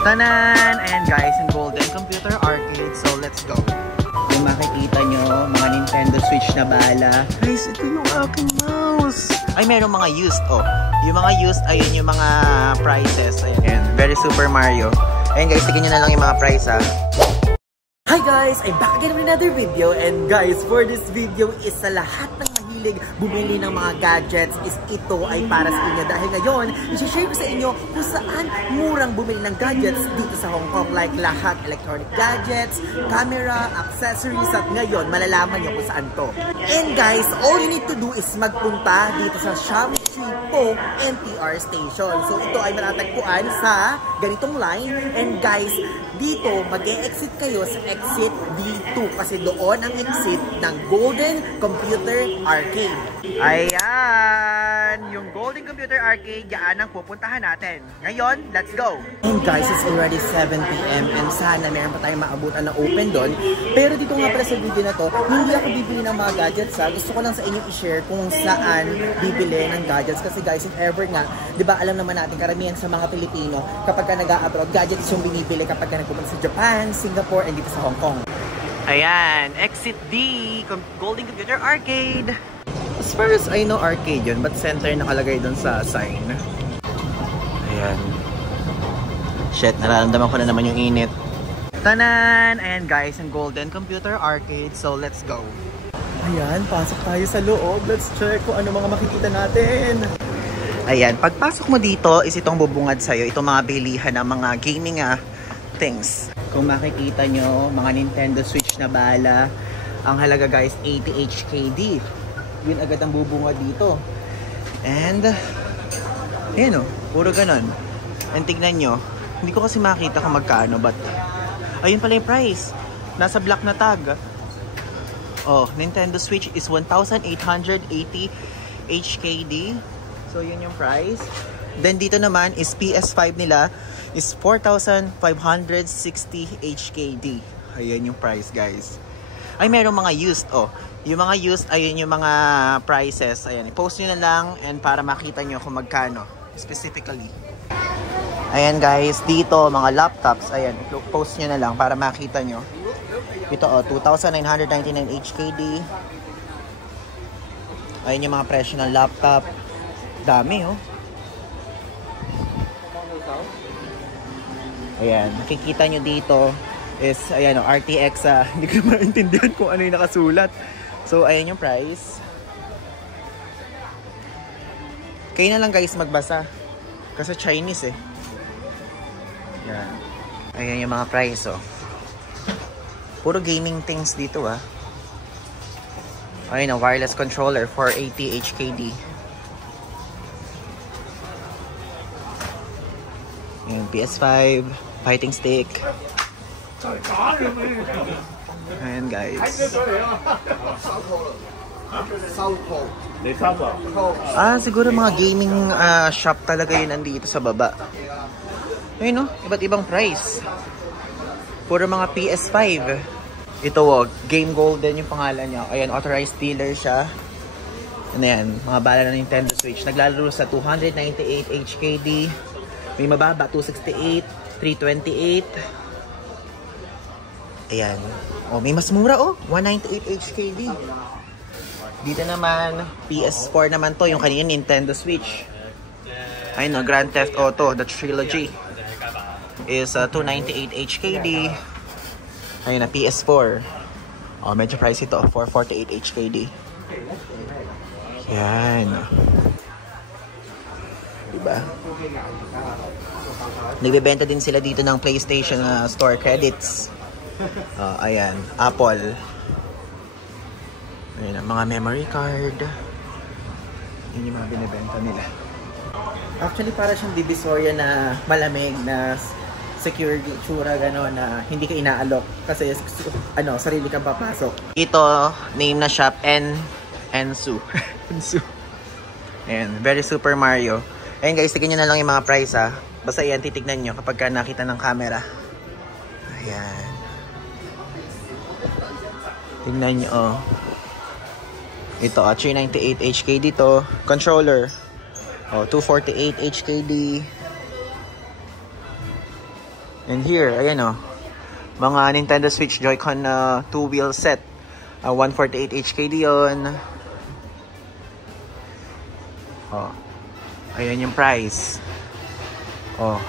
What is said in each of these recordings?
Tanan! And guys, in Golden Computer Arcade, so let's go. Kung makikita nyo, mga Nintendo Switch na bala. Guys, ito yung aking mouse. Ay, merong mga used, oh. Yung mga used, ayun yung mga prices. Ayan, very Super Mario. Ayan guys, tignan nyo na lang yung mga price, ha. Hi guys! I'm back again with another video. And guys, for this video is sa lahat ng mahilig bumili ng mga gadgets is ito ay para sa inyo. Dahil ngayon, i-share ko sa inyo kung saan murang bumili ng gadgets dito sa Hong Kong. Like lahat electronic gadgets, camera, accessories, at ngayon malalaman nyo kung saan to. And guys, all you need to do is magpunta dito sa Sham Shui Po MTR Station. So ito ay matatagpuan sa ganitong line. And guys, dito mag-e-exit kayo sa exit D2 kasi doon ang exit ng Golden Computer Arcade. Ayan! Yung Golden Computer Arcade, yan ang pupuntahan natin. Ngayon, let's go! And guys, it's already 7 PM and sana meron pa tayong maabutan na open doon. Pero dito nga pala sa video na to, hindi ako bibili ng mga gadgets ha. Gusto ko lang sa inyo i-share kung saan bibili ng gadgets. Kasi guys, if ever nga, di ba alam naman natin, karamihan sa mga Pilipino, kapag ka nag-a-abroad, gadgets yung binibili kapag ka nagpupunta sa Japan, Singapore, and dito sa Hong Kong. Ayan, exit D, Golden Computer Arcade. As far as I know, arcade yun, but center nakalagay dun sa sign. Ayan. Shit, nararamdaman ko na naman yung init. Tanan! Ayan guys, yung Golden Computer Arcade, so let's go. Ayan, pasok tayo sa loob. Let's check kung ano mga makikita natin. Ayan, pagpasok mo dito is itong bubungad sa'yo, itong mga bilihan ng mga gaming things. Kung makikita nyo, mga Nintendo Switch na bala. Ang halaga guys, 80 HKD. Yun agad ang bubungad dito. And, ayan o, puro ganon. And tignan nyo, hindi ko kasi makita kung magkano, but, ayun pala yung price. Nasa black na tag. Oh, Nintendo Switch is 1,880 HKD. So, yun yung price. Then, dito naman is PS5 nila is 4,560 HKD. Ayan yung price, guys. Ay, merong mga used, oh. Yung mga used, ayun yung mga prices. Ayan, i-post nyo na lang and para makita nyo kung magkano. Specifically. Ayan, guys. Dito, mga laptops. Ayan, i-post nyo na lang para makita nyo. Ito, oh, 2,999 HKD. Ayan yung mga presyo ng laptop. Dami, oh. Ayan, nakikita nyo dito is, ayan o, RTX, hindi ko naman maintindihan kung ano yung nakasulat. So, ayan yung price. Kayo na lang guys magbasa. Kasi Chinese eh. Ayan. Ayan yung mga price, oh. Puro gaming things dito, ah. Ayan o, wireless controller for 80 HKD. Ayan, PS5. Fighting stick. Ayan guys. Siguro mga gaming shop talaga yun nandito sa baba. Ayun no, iba't ibang price. Puro mga PS5. Ito Game Golden yung pangalan niya. Ayan, authorized dealer siya. Ano yan, mga bala na Nintendo Switch. Naglalaro sa 298 HKD. May mababa, 268. 328. Ayan. Oh, may mas mura oh. 198 HKD. Dito naman, PS4 naman to. Yung kanina Nintendo Switch. Ayun no, Grand Theft Auto, the trilogy. Is 298 HKD. Ayun na, PS4. Oh, medyo price ito. 448 HKD. Yan. Diba? Nagbebenta din sila dito ng PlayStation Store credits. Ayan, Apple. Ayan, mga memory card. Yun yung mga binibenta nila. Actually, para siyang Divisoria na malamig na security tsura gano'n na hindi ka inaalok kasi sarili kang papasok. Ito, name na shop Ensu. Ensu. Ayan, very Super Mario. Ayan guys, tignan nyo na lang yung mga price ha. Basta yan, titignan nyo kapag nakita ng camera. Ayan. Tignan nyo, oh. Ito, 398 HKD to. Controller. Oh, 248 HKD. And here, ayan o. Mga Nintendo Switch Joy-Con 2-wheel set. 148 HKD yun. Oh. Ayan yung price. Oh.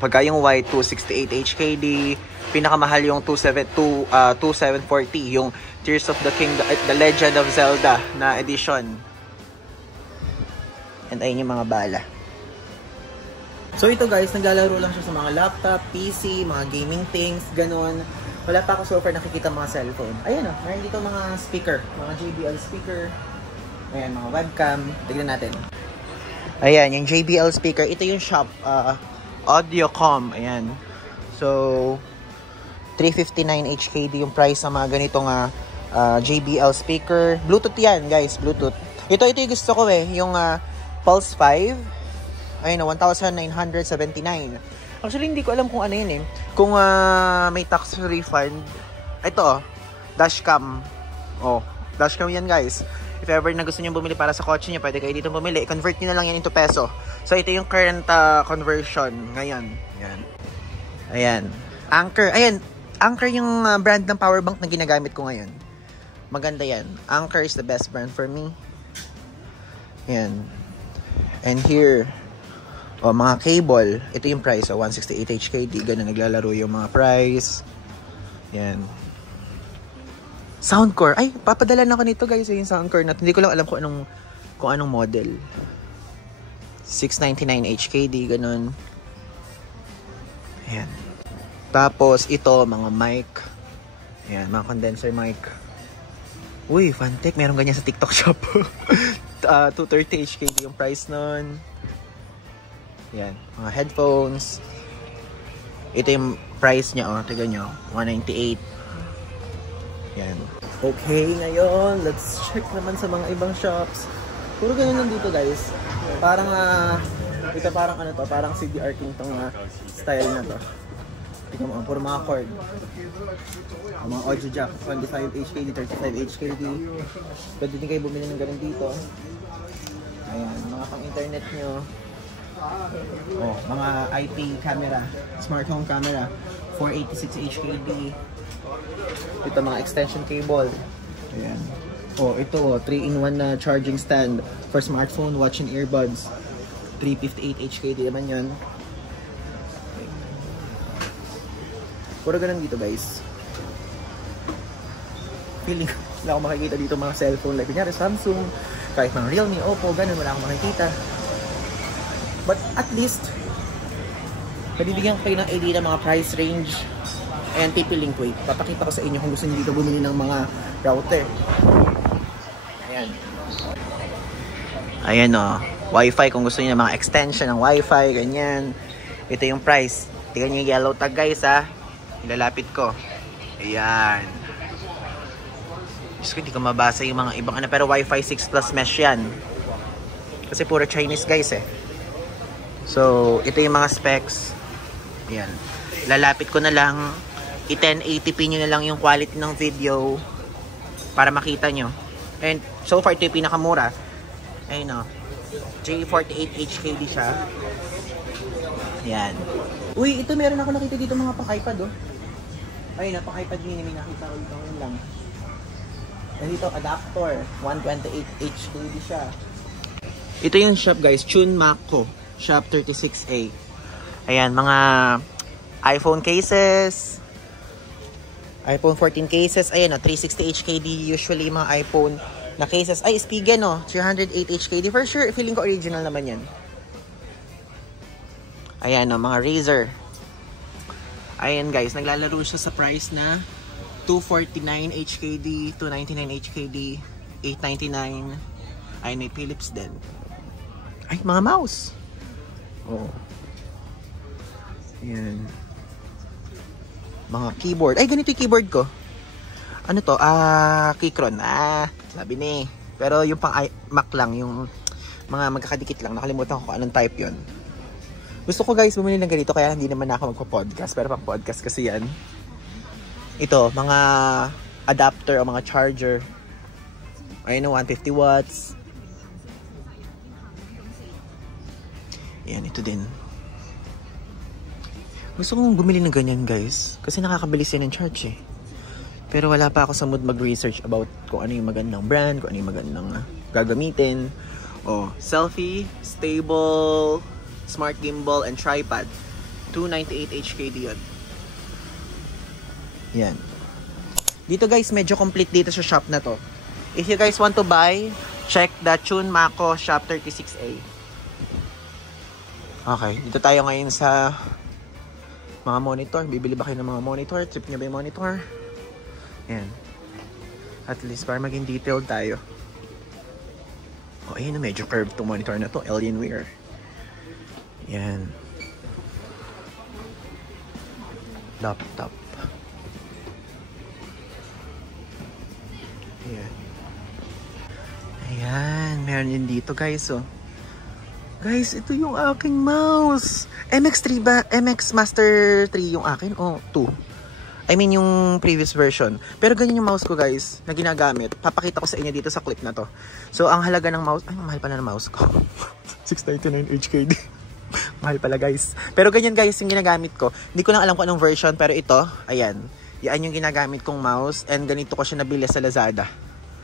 Pagka yung white, 268 HKD. Pinakamahal yung 2740. Yung Tears of the Kingdom, The Legend of Zelda na edition. And ayun yung mga bala. So ito guys, naglalaro lang siya sa mga laptop, PC, mga gaming things, ganun. Wala pa ako so far nakikita mga cellphone. Ayan o, mayroon dito mga speaker, mga JBL speaker. Ayan, mga webcam. Tignan natin. Ayan, yung JBL speaker. Ito yung shop, Audiocom. Ayan. So, 359 HKD yung price sa mga ganitong JBL speaker. Bluetooth yan guys, Bluetooth. Ito yung gusto ko yung Pulse 5. Ayun na, 1,979. Actually, hindi ko alam kung ano yun Kung may tax refund. Ito, dashcam. Oh, dashcam yan guys. If ever na gusto nyo bumili para sa kotse nyo, pwede kayo dito bumili. Convert nyo na lang yan into peso. So, ito yung current conversion ngayon. Yan. Ayan. Anker. Ayan. Anker yung brand ng power bank na ginagamit ko ngayon. Maganda yan. Anker is the best brand for me. Ayan. And here, mga cable. Ito yung price. 168 HKD. Ganun naglalaro yung mga price. Yan. Soundcore. Ay, papadala na ako nito guys. Yung Soundcore na. Hindi ko lang alam kung anong model. 699 HKD. Ganun. Ayan. Tapos, ito, mga mic. Ayan, mga condenser mic. Uy, Fantech. Meron ganyan sa TikTok shop. 230 HKD yung price nun. Yan, mga headphones. Ito yung price niya, tignan nyo, 198. Yan. Okay, ngayon, let's check naman sa mga ibang shops. Puro ganun lang dito, guys. Parang, ito parang parang CDR King tong style na to. Tignan mo, puro mga cord. Mga audio jack, 25 HKD, 35 HKD. Pwede din kayo bumili ng ganun dito. Ayan, mga pang-internet nyo. Oh, mga IP camera, smart home camera, 486 HKD. Ito mga extension cable. Ayan. Oh, ito 3-in-1 na charging stand for smartphone, watch and earbuds. 358 HKD naman 'yon. Puro ganun dito, guys. Feeling ko wala akong makikita dito mga cellphone like kunyari Samsung, kahit mga Realme, Oppo, ganun wala akong makikita. But at least, nabibigyan ko kayo ng idea ng mga price range and pipiling ko. Papakita ko sa inyo kung gusto nyo dito bumili ng mga router. Ayan. Ayan o. Wi-Fi kung gusto nyo ng mga extension ng Wi-Fi, ganyan. Ito yung price. Tingnan nyo yung yellow tag guys ha. Ilalapit ko. Ayan. Diyos ko, hindi ko mabasa yung mga ibang pero Wi-Fi 6 plus mesh yan. Kasi puro Chinese guys So, ito yung mga specs. Ayan. Lalapit ko na lang. I-1080p nyo na lang yung quality ng video para makita nyo. And so far, ito yung pinakamura. Ayun o. J48 HKD siya. Ayan. Uy, ito meron ako nakita dito mga pang-iPad Ayun na, pang-iPad mini. May nakita ko dito ngayon lang. And dito, adapter. 128 HKD siya. Ito yung shop guys. Chun Mako. Shop 36A. Ayan, mga iPhone cases. iPhone 14 cases. Ayan 360 HKD. Usually mga iPhone na cases. Ay, Spigen 308 HKD. For sure, feeling ko original naman yan. Ayan mga Razer. Ayan guys, naglalaro siya sa price na 249 HKD, 299 HKD, 899. Ay, may Philips din. Ay, mga mouse. Oh. Ayan. Mga keyboard. Ay, ganito yung keyboard ko. Ano to? Keychron. Sabi ni. Pero yung pang Mac lang, yung mga magkakadikit lang. Nakalimutan ko kung anong type yon. Gusto ko guys bumili ng ganito kaya hindi naman ako magpo-podcast. Pero pang podcast kasi yan. Ito, mga adapter o mga charger. Ayun 150 watts. Ayan, ito din. Gusto kong bumili ng ganyan, guys. Kasi nakakabilis yan ng charge eh. Pero wala pa ako sa mood mag-research about kung ano yung magandang brand, kung ano yung magandang gagamitin. Oh, selfie, stable, smart gimbal, and tripod. 298 HKD yun. Yan. Dito guys, medyo complete dito sa shop na to. If you guys want to buy, check the Chun Mako Shop 36A. Okay, dito tayo ngayon sa mga monitor. Bibili ba kayo ng mga monitor? Trip nyo ba yung monitor? Yan. At least para maging detailed tayo. Oh, ayun na, medyo curved itong monitor na to. Alienware. Yan. Laptop. Ayan. Ayan. Meron yun dito guys, oh. Guys, ito yung aking mouse. MX3 ba? MX Master 3 yung akin? O 2? I mean yung previous version. Pero ganyan yung mouse ko guys, na ginagamit. Papakita ko sa inyo dito sa clip na to. So, ang halaga ng mouse... Ay, mahal pala ng mouse ko. 699 HKD. Mahal pala guys. Pero ganyan guys yung ginagamit ko. Hindi ko lang alam kung anong version. Pero ito, ayan. Yan yung ginagamit kong mouse. And ganito ko siya nabili sa Lazada.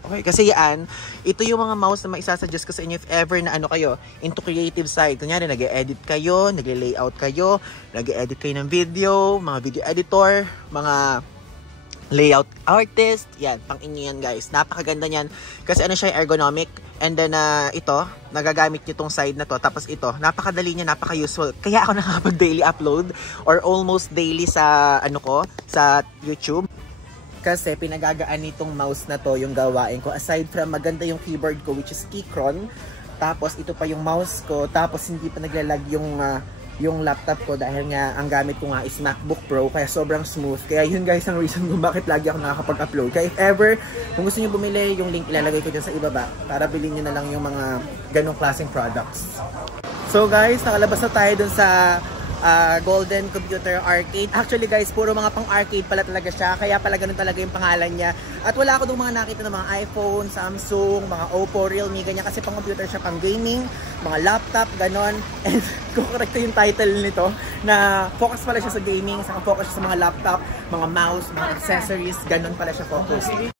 Okay, kasi yan, ito yung mga mouse na maisasuggest ko sa inyo if ever na ano kayo, into creative side. Kunyari, nag-e-edit kayo, nag-layout kayo, nag-e-edit kayo ng video, mga video editor, mga layout artist. Yan, pang inyo yan guys. Napakaganda niyan. Kasi ano siya, ergonomic. And then, ito, nagagamit nyo tong side na to. Tapos ito, napakadali niya, napaka-useful. Kaya ako nakakapag-daily upload or almost daily sa, ano ko, sa YouTube. Kasi pinagagaan nitong mouse na to yung gawain ko. Aside from maganda yung keyboard ko which is Keychron. Tapos ito pa yung mouse ko. Tapos hindi pa naglalag yung laptop ko dahil nga ang gamit ko nga is MacBook Pro. Kaya sobrang smooth. Kaya yun guys ang reason kung bakit lagi ako nakakapag-upload. Kaya if ever, kung gusto nyo bumili, yung link ilalagay ko dyan sa ibaba. Para bilhin nyo na lang yung mga ganong klaseng products. So guys, nakalabas na tayo dun sa Golden Computer Arcade. Actually guys, puro mga pang-arcade pala talaga siya. Kaya pala ganun talaga yung pangalan niya. At wala ako doon mga nakita ng mga iPhone, Samsung, mga Oppo, Realme, ganyan. Kasi pang-computer siya, pang-gaming, mga laptop, ganon. And kung correct yung title nito, na focus pala siya sa gaming, saka focus siya sa mga laptop, mga mouse, mga accessories, ganon pala siya focus.